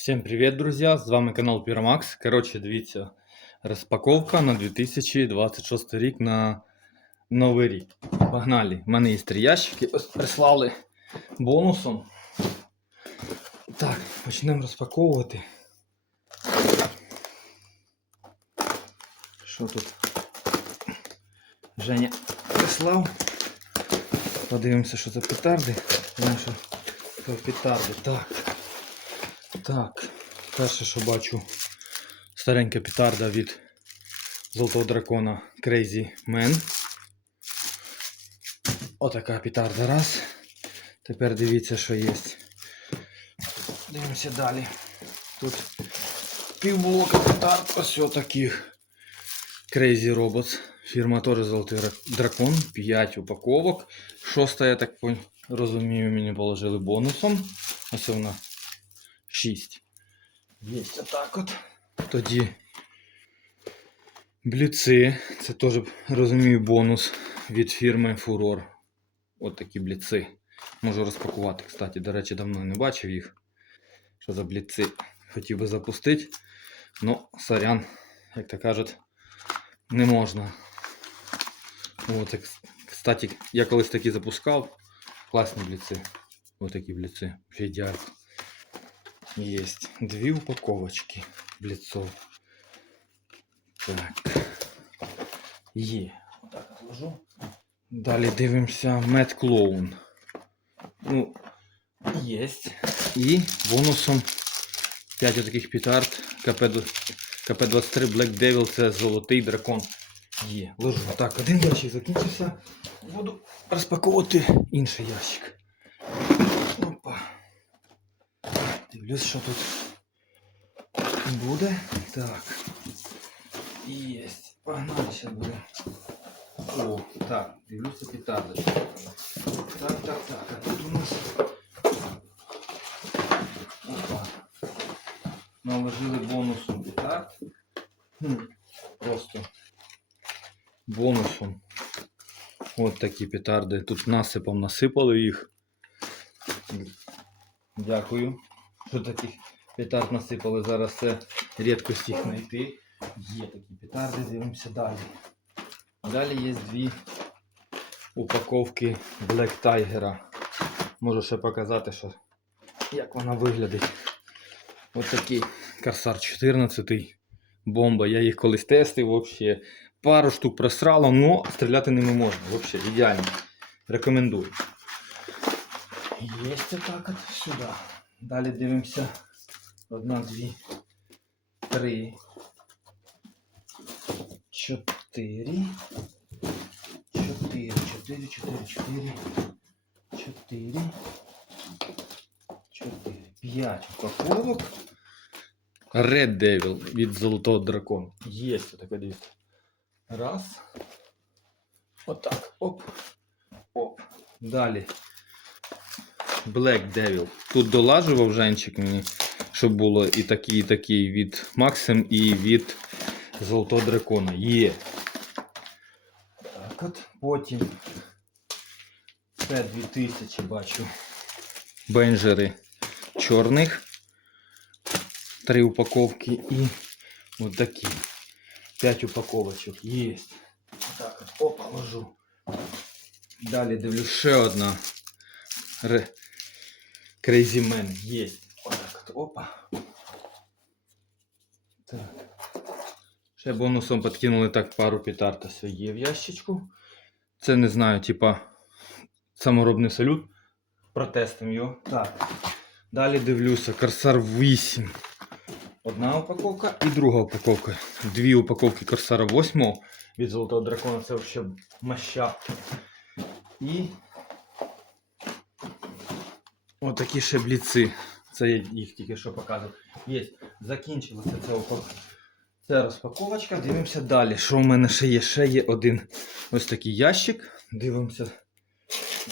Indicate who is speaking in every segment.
Speaker 1: Всім привіт, друзі! З вами канал Pyromax. Коротше, дивіться, розпаковка на 2026 рік на Новий рік. Погнали! У мене є три ящики. Ось прислали бонусом. Так, почнемо розпаковувати. Що тут? Женя прислав. Подивимося, що це петарди. Знаємо, що це петарди. Так. Так, перше, що бачу, старенька петарда від Золотого дракона Crazy Man. Отака петарда раз. Тепер дивіться, що є. Дивимося далі. Тут півблока петард, ось таких Crazy Robots. Фірма теж Золотий дракон. 5 упаковок. Шоста, я так розумію, мені положили бонусом. Ось вона 6. Є отак от. Тоді бліци. Це теж, розумію, бонус від фірми Furor. От такі бліци. Можу розпакувати, кстати. До речі, давно не бачив їх. Що за бліци? Хотів би запустити. Ну, сорян, як то кажуть, не можна. От, кстати, я колись такі запускав. Класні бліци. Ось такі бліци. Ідеально. Есть две упаковочки блицов. Так. Є. Отак отложу. Далі дивимося Мед Клоун. Ну, есть. І бонусом 5 таких петард КП, КП-23 Black Devil це золотий дракон. Є. Ложу. Так, один ящик закінчився. Буду розпаковувати інший ящик. Дивлюсь, що тут буде. Так. Єсть. Погнали, зараз буде. О, так, дивлюся петарди. Так, так, так. А тут у нас. Опа. Наложили бонусом петард. Хм. Просто бонусом. От такі петарди. Тут насипом насипали їх. Дякую. Що таких петард насипали зараз це рідкость їх знайти. Є такі петарди, дивимося далі. Далі є дві упаковки Black Tiger. Можу ще показати, що, як вона виглядить. Ось такий Корсар 14. Бомба. Я їх колись тестив взагалі. Пару штук просрало, але стріляти ними можна. Взагалі ідеально. Рекомендую. Есть отак от сюди. Далі дивимося. Одна, дві, три, чотири. Чотири, чотири, чотири, чотири. Чотири. Чотири. П'ять упаковок. Red Devil від Золотого дракона. Є така дивіться. Раз. Отак. Оп. Оп. Далі. Black Devil. Тут долажував Женчик мені, щоб було і такий, і такий від Максим, і від Золотого Дракона. Є. Так от. Потім це 2000 бачу. Бенджери чорних. Три упаковки і от такі. П'ять упаковочок. Є. Так от. Опа, ложу. Далі дивлюсь ще одна. Crazy Man есть. Вот так вот. Опа. Так. Ще бонусом подкинули так пару петард ось є в ящичку. Це не знаю, типа саморобний салют. Протестимо його. Так. Далі дивлюся. Корсар 8. Одна упаковка і друга упаковка. Дві упаковки Корсара 8 від Золотого дракона. Це взагалі маща. І Ось такі ще. Це я їх тільки що показував. Є. Закінчилася ця. Це розпаковочка. Дивимося далі. Що в мене ще є? Ще є один ось такий ящик. Дивимося.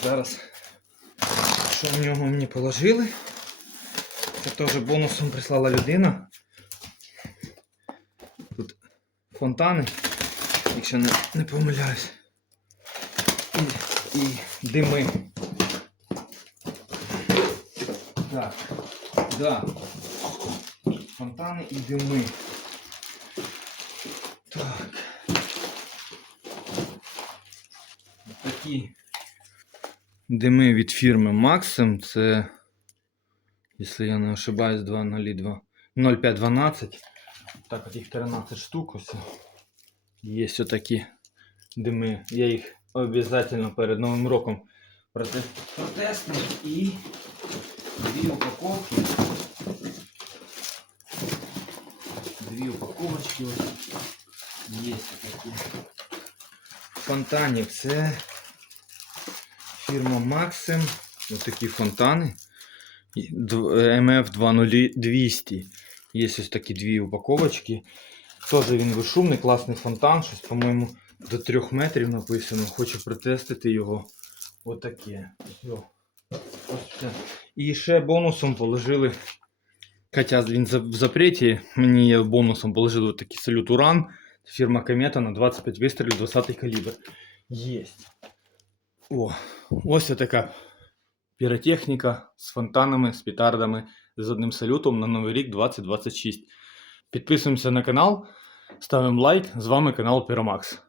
Speaker 1: Зараз. Що в нього мені положили? Це теж бонусом прислала людина. Тут фонтани, якщо не, не помиляюсь. І, і дими. Так, да. фонтани і дими. Так. Такі дими від фірми Maxim. Це, якщо я не ошибаюсь, 202 0512. Так, от їх 13 штук. Ось. Є отакі дими. Я їх обов'язково перед Новим роком протестую. І дві упаковки. Дві упаковочки. Є такі. Фонтанів. Це фірма Maxim. Ось такі фонтани. МФ 20200. Є ось такі дві упаковочки. Теж він вишумний, класний фонтан. Щось, по-моєму, до 3 метрів написано. Хочу протестити його. Отаке. Ось це. І ще бонусом положили. Хоча він за- в запреті, мені бонусом положили такий салют Уран. Фірма Комета на 25 вистрілів 20 калібр. Єсть. О, ось така піротехніка з фонтанами, з петардами, з одним салютом на Новий рік 2026. Підписуємося на канал, ставимо лайк. З вами канал Pyromax.